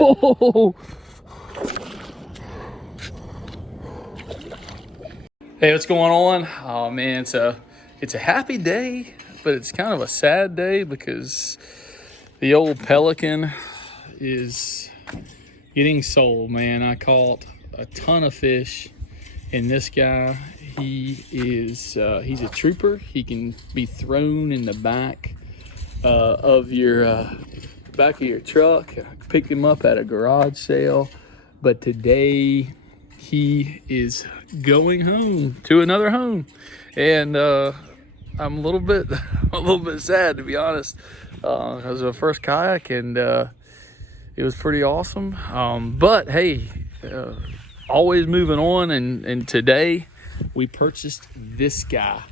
Oh. Hey, what's going on? Oh man, it's a happy day, but it's kind of a sad day because the old Pelican is getting sold, man. I caught a ton of fish, and this guy, he's a trooper. He can be thrown in the back of your truck. I picked him up at a garage sale, but today he is going home to another home, and I'm a little bit sad, to be honest. It was my first kayak, and it was pretty awesome. But hey, always moving on, and today we purchased this guy,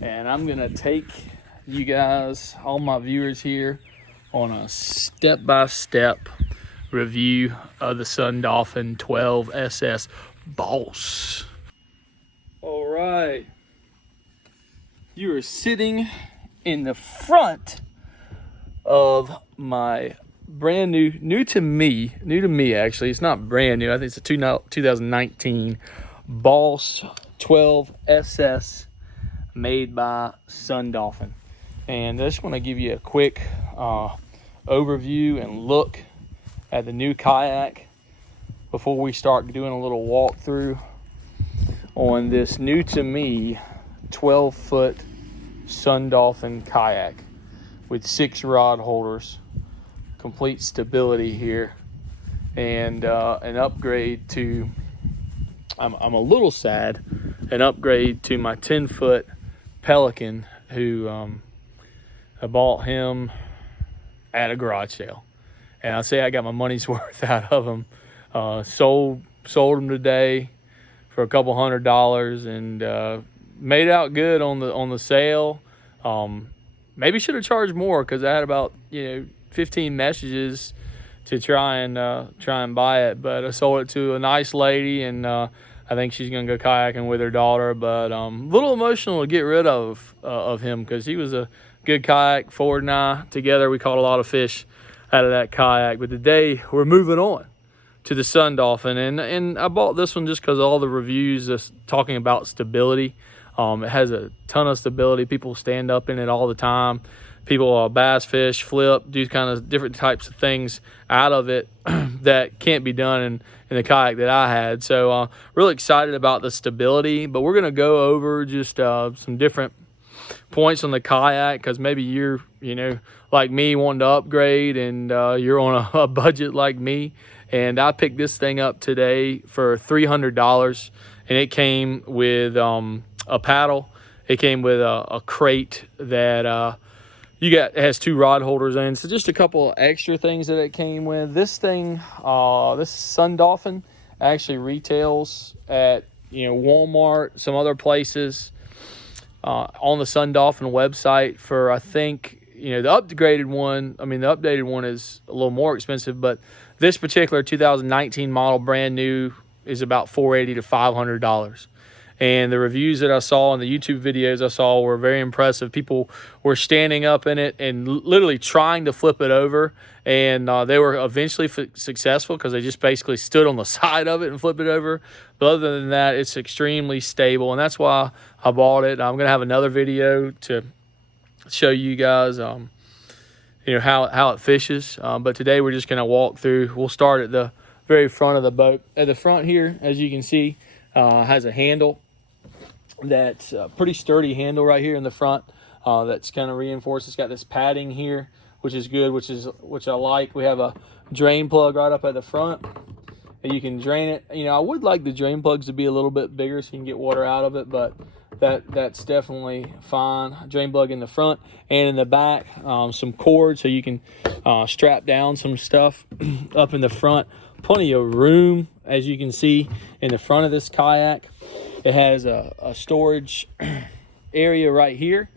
and I'm gonna take you guys, all my viewers here, on a step-by-step review of the Sundolphin 12 SS Boss. All right, you are sitting in the front of my brand new to me actually. It's not brand new. I think it's a 2019 Boss 12 SS made by Sundolphin. And I just want to give you a quick overview and look at the new kayak before we start doing a little walkthrough on this new to me 12-foot Sundolphin kayak with 6 rod holders, complete stability here, and an upgrade to, I'm a little sad, an upgrade to my 10-foot Pelican, who I bought him at a garage sale. And I'll say I got my money's worth out of him. Sold him today for a couple $100, and made out good on the sale. Maybe should have charged more, because I had about 15 messages to try and buy it, but I sold it to a nice lady, and I think she's gonna go kayaking with her daughter. But a little emotional to get rid of him, because he was a good kayak. Ford and I together, we caught a lot of fish out of that kayak. But today we're moving on to the Sundolphin, and I bought this one just because all the reviews is talking about stability. It has a ton of stability. People stand up in it all the time. People bass fish, flip, do kind of different types of things out of it that can't be done in the kayak that I had. So really excited about the stability. But we're going to go over just some different points on the kayak, because maybe you're like me, wanting to upgrade, and you're on a budget like me. And I picked this thing up today for $300, and it came with a paddle. It came with a crate that it has 2 rod holders in. So just a couple of extra things that it came with. This thing, this Sundolphin, actually retails at Walmart, some other places, on the Sundolphin website for, I think, the upgraded one. I mean, the updated one is a little more expensive, but this particular 2019 model, brand new, is about $480 to $500. And the reviews that I saw and the YouTube videos I saw were very impressive. People were standing up in it and literally trying to flip it over, and they were eventually successful, because they just basically stood on the side of it and flipped it over. But other than that, it's extremely stable, and that's why I bought it. I'm going to have another video to show you guys how it fishes. But today we're just going to walk through. We'll start at the very front of the boat. At the front here, as you can see, has a handle that's a pretty sturdy handle right here in the front, that's kind of reinforced. It's got this padding here, which is good, which I like. We have a drain plug right up at the front, and you can drain it. I would like the drain plugs to be a little bit bigger so you can get water out of it, but that's definitely fine. Drain plug in the front, and in the back, some cord so you can strap down some stuff up in the front. Plenty of room, as you can see, in the front of this kayak. It has a storage area right here,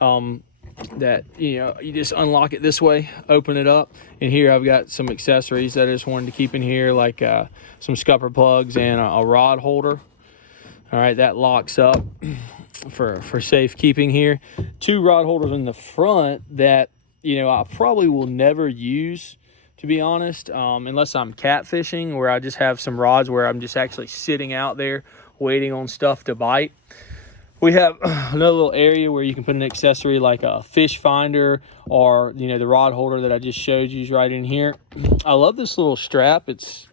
that you just unlock it this way, open it up, and here I've got some accessories that I just wanted to keep in here, like some scupper plugs and a rod holder. All right, that locks up for safekeeping here. 2 rod holders in the front that I probably will never use, to be honest, unless I'm catfishing, where I just have some rods where I'm just actually sitting out there waiting on stuff to bite. We have another little area where you can put an accessory like a fish finder, or the rod holder that I just showed you is right in here. I love this little strap. It's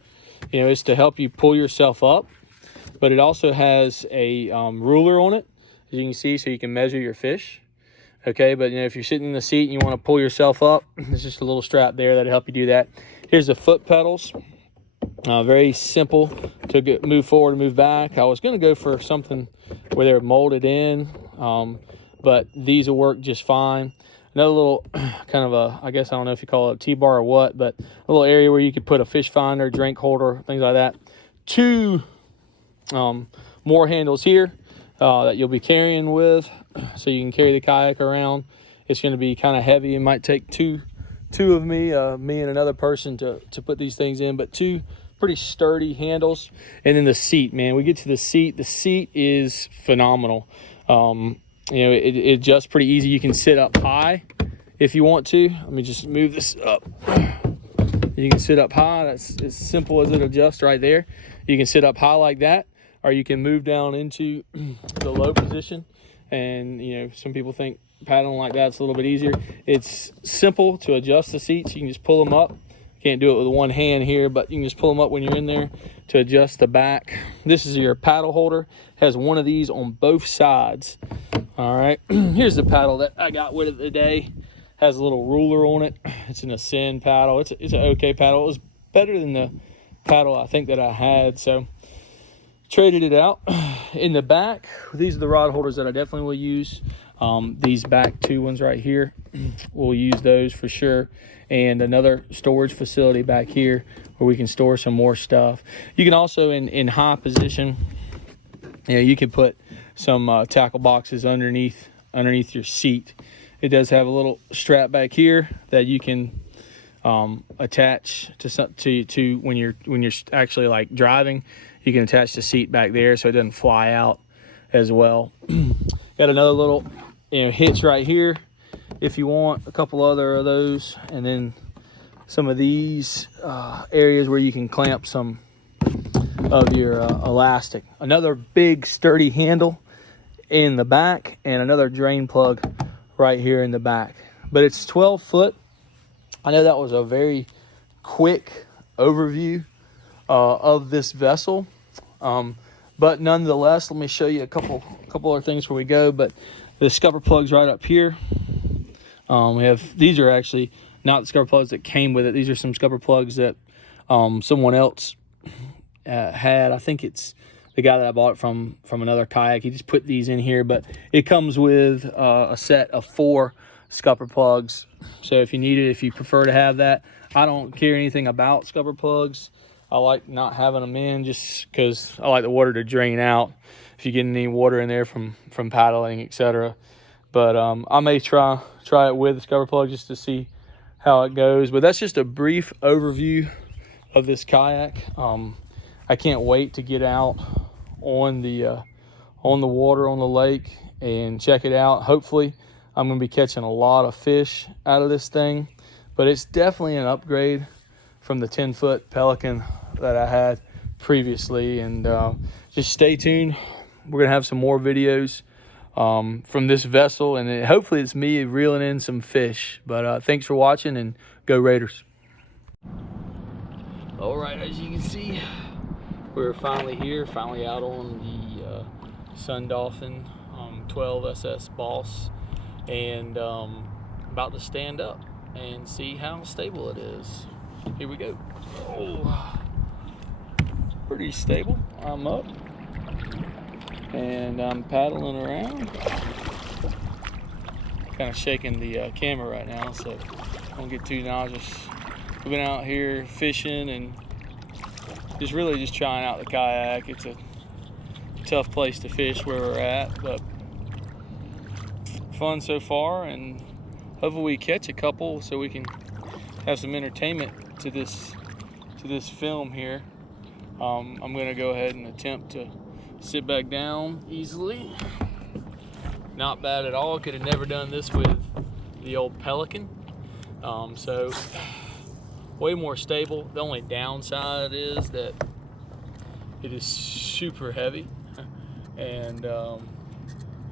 it's to help you pull yourself up, but it also has a ruler on it, as you can see, so you can measure your fish. Okay, but if you're sitting in the seat and you want to pull yourself up, there's just a little strap there that'll help you do that. Here's the foot pedals. Very simple to move forward and move back. I was going to go for something where they're molded in, but these will work just fine. Another little kind of a, I guess I don't know if you call it a T-bar or what, but a little area where you could put a fish finder, drink holder, things like that. 2 more handles here that you'll be carrying with, so you can carry the kayak around. It's going to be kind of heavy. It might take two of me and another person to put these things in, but 2 pretty sturdy handles. And then the seat, man, we get to the seat. The seat is phenomenal. It adjusts pretty easy. You can sit up high if you want to. Let me just move this up. You can sit up high. That's as simple as it adjusts right there. You can sit up high like that, or you can move down into the low position. And some people think paddling like that's a little bit easier. It's simple to adjust the seats. You can just pull them up. Can't do it with one hand here, but you can just pull them up when you're in there to adjust the back. This is your paddle holder. Has one of these on both sides. All right, here's the paddle that I got with it today. Has a little ruler on it. It's an Ascend paddle. It's an okay paddle. It was better than the paddle I think that I had, so traded it out. In the back, these are the rod holders that I definitely will use. These back 2 ones right here, we'll use those for sure. And another storage facility back here where we can store some more stuff. You can also, in high position, you can put some tackle boxes underneath your seat. It does have a little strap back here that you can attach to when you're actually like driving. You can attach the seat back there so it doesn't fly out as well. Got another little hitch right here if you want, a couple other of those, and then some of these areas where you can clamp some of your elastic. Another big sturdy handle in the back, and another drain plug right here in the back. But it's 12 foot. I know that was a very quick overview of this vessel, but nonetheless, let me show you a couple other things before we go. But the scupper plugs right up here. These are actually not the scupper plugs that came with it. These are some scupper plugs that someone else had. I think it's the guy that I bought it from another kayak. He just put these in here, but it comes with a set of 4 scupper plugs. So if you need it, if you prefer to have that, I don't care anything about scupper plugs. I like not having them in just because I like the water to drain out if you get any water in there from paddling, etc. But I may try it with the scupper plug just to see how it goes. But that's just a brief overview of this kayak. I can't wait to get out on the water on the lake and check it out. Hopefully I'm going to be catching a lot of fish out of this thing, but it's definitely an upgrade from the 10-foot Pelican that I had previously. And just stay tuned. We're going to have some more videos from this vessel, and hopefully it's me reeling in some fish. But thanks for watching, and go Raiders. All right, as you can see, we're finally here, finally out on the Sundolphin 12 SS Boss, and about to stand up and see how stable it is. Here we go. Oh, pretty stable. I'm up and I'm paddling around. Kind of shaking the camera right now, so don't get too nauseous. We've been out here fishing and just trying out the kayak. It's a tough place to fish where we're at, but fun so far, and hopefully we catch a couple so we can have some entertainment to this film here. I'm going to go ahead and attempt to sit back down easily. Not bad at all. Could have never done this with the old Pelican. So way more stable. The only downside is that it is super heavy, and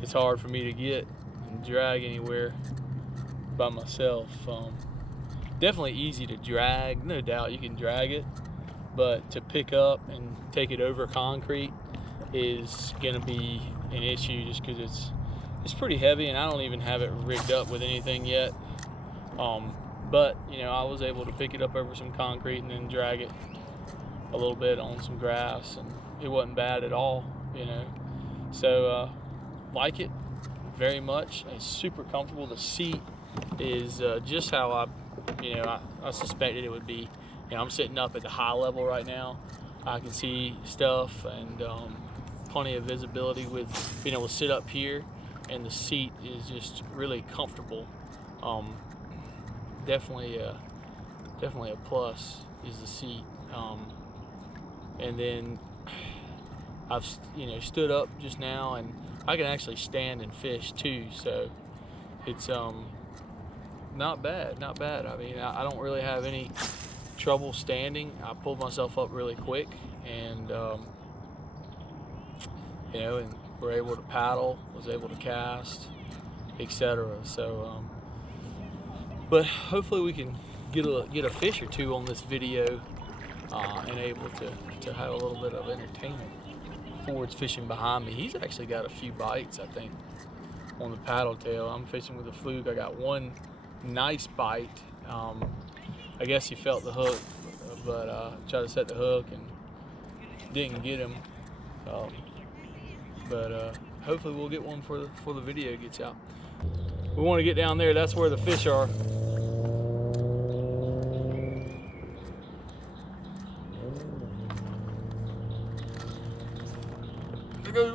it's hard for me to get and drag anywhere by myself. Definitely easy to drag, no doubt you can drag it, but to pick up and take it over concrete is gonna be an issue, just because it's pretty heavy, and I don't even have it rigged up with anything yet. But you know, I was able to pick it up over some concrete and then drag it a little bit on some grass, and it wasn't bad at all, you know. So like it very much. It's super comfortable. The seat is just how I suspected it would be. You know, I'm sitting up at the high level right now. I can see stuff, and plenty of visibility with being able to sit up here, and the seat is just really comfortable. Definitely a plus is the seat. And then I've stood up just now, and I can actually stand and fish too, so it's not bad. I mean, I don't really have any trouble standing. I pulled myself up really quick, and you know, and we're able to paddle, was able to cast, etc. So but hopefully we can get a fish or two on this video, and able to have a little bit of entertainment. Ford's fishing behind me. He's actually got a few bites, I think, on the paddle tail. I'm fishing with a fluke. I got one nice bite. I guess he felt the hook, but tried to set the hook and didn't get him. But hopefully we'll get one before the video gets out. We want to get down there. That's where the fish are.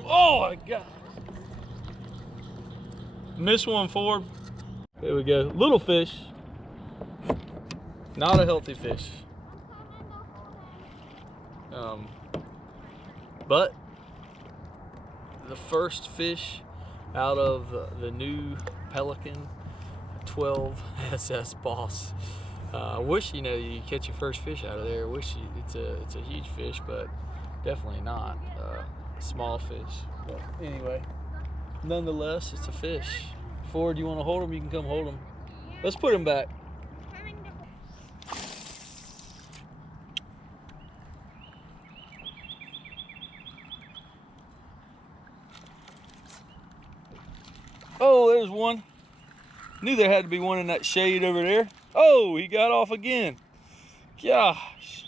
Oh my God! Missed one, Ford. There we go. Little fish. Not a healthy fish. But the first fish out of the new Pelican 12 SS Boss. I wish, you know, you catch your first fish out of there. I wish it's a huge fish, but definitely not a small fish. But anyway, nonetheless, it's a fish. Ford, you want to hold him? You can come hold him. Let's put him back. Oh, there's one. Knew there had to be one in that shade over there. Oh, he got off again. Gosh.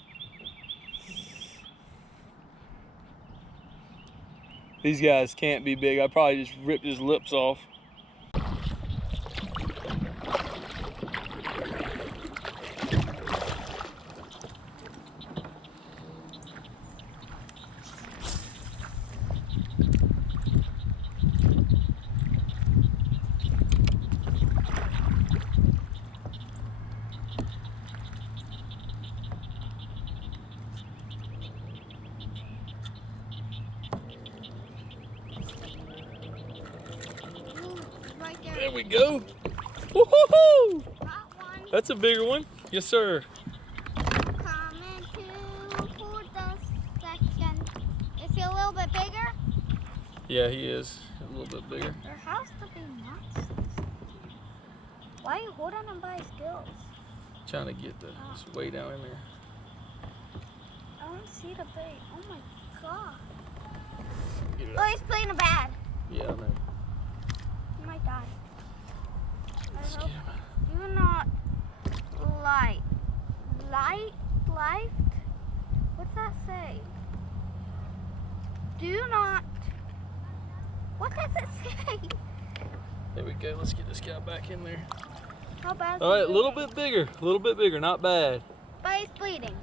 These guys can't be big. I probably just ripped his lips off. There we go. Woohoo! That's a bigger one. Yes, sir. Coming for the second. Is he a little bit bigger? Yeah, he is a little bit bigger. There has to be nuts. Why are you holding him by his gills? Trying to get this way down in there. I don't see the bait. Oh my God. Get it Oh, out. he's playing a bag. Yeah, I know. He might die. Let's get him. Do not light. What's that say? Do not. What does it say? There we go. Let's get this guy back in there. How bad? All right, a little bit bigger, not bad. But he's bleeding.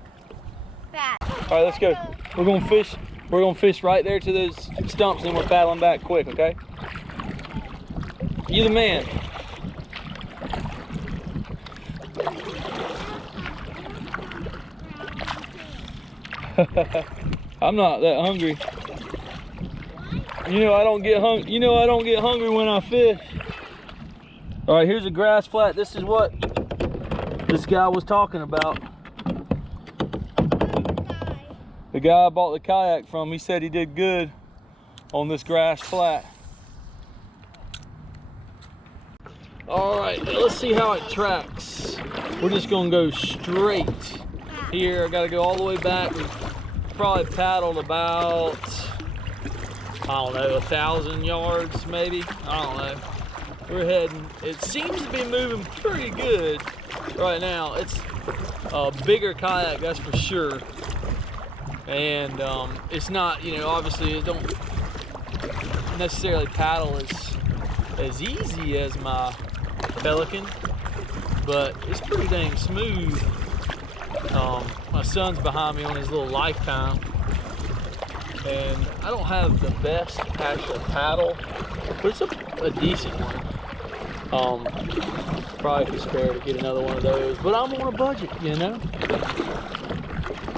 Bad. All right, let's go. We're gonna fish. We're gonna fish right there to those stumps, and then we're paddling back quick. Okay? You the man. I'm not that hungry. You know I don't get hungry when I fish. All right, here's a grass flat. This is what this guy was talking about. The guy I bought the kayak from, he said he did good on this grass flat. All right, let's see how it tracks. We're just gonna go straight here. I gotta go all the way back. We've probably paddled about, I don't know, 1,000 yards maybe. I don't know. We're heading, it seems to be moving pretty good right now. It's a bigger kayak, that's for sure. And it's not, you know, obviously it don't necessarily paddle as easy as my Pelican, but it's pretty dang smooth. My son's behind me on his little Lifetime, and I don't have the best actual paddle, but it's a decent one. Probably could spare to get another one of those, but I'm on a budget, you know.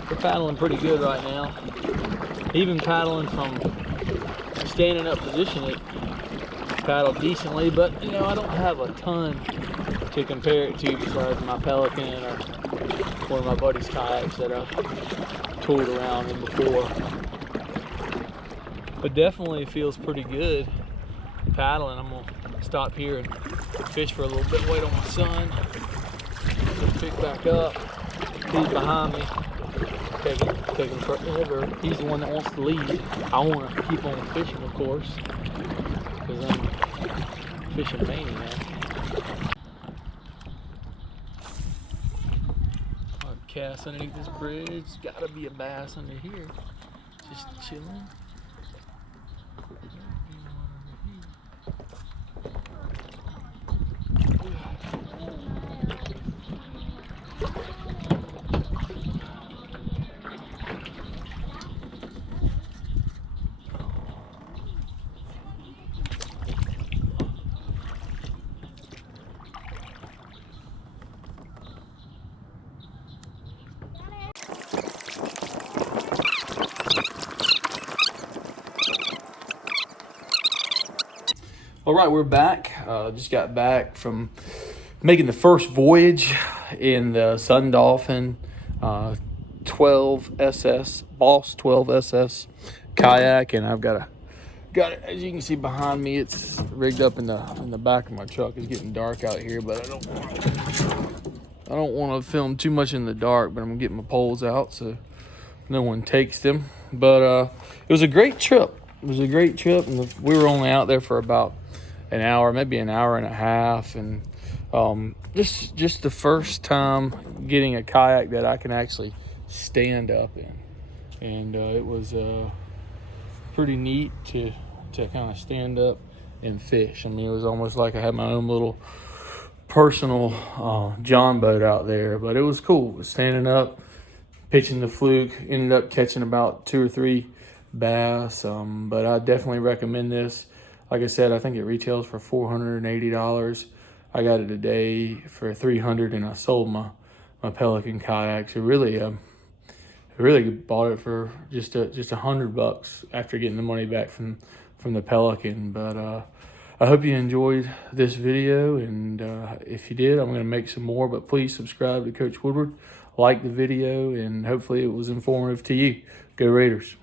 We're paddling pretty good right now. Even paddling from standing up position, it paddle decently, but you know, I don't have a ton to compare it to besides my Pelican or one of my buddy's kayaks that I've tooled around in before. But definitely feels pretty good paddling. I'm gonna stop here and fish for a little bit, wait on my son, pick back up. He's behind me, taking forever. He's the one that wants to lead. I want to keep on fishing, of course, because I'm fishing maniac. A cast underneath this bridge. Gotta be a bass under here. Just chilling. All right, we're back. Just got back from making the first voyage in the Sundolphin 12 SS Boss 12 SS kayak, and I've got it. As you can see behind me, it's rigged up in the back of my truck. It's getting dark out here, but I don't want to film too much in the dark. But I'm gonna get my poles out so no one takes them. But it was a great trip. It was a great trip, and we were only out there for about an hour, maybe an hour and a half, and just the first time getting a kayak that I can actually stand up in, and it was pretty neat to kind of stand up and fish. I mean, it was almost like I had my own little personal John boat out there, but it was cool. Standing up, pitching the fluke, ended up catching about 2 or 3 bass, but I definitely recommend this. Like I said, I think it retails for $480. I got it today for $300, and I sold my Pelican kayak. So really bought it for just $100 after getting the money back from the Pelican. But I hope you enjoyed this video, and if you did, I'm going to make some more. But please subscribe to Coach Woodward, like the video, and hopefully it was informative to you. Go Raiders.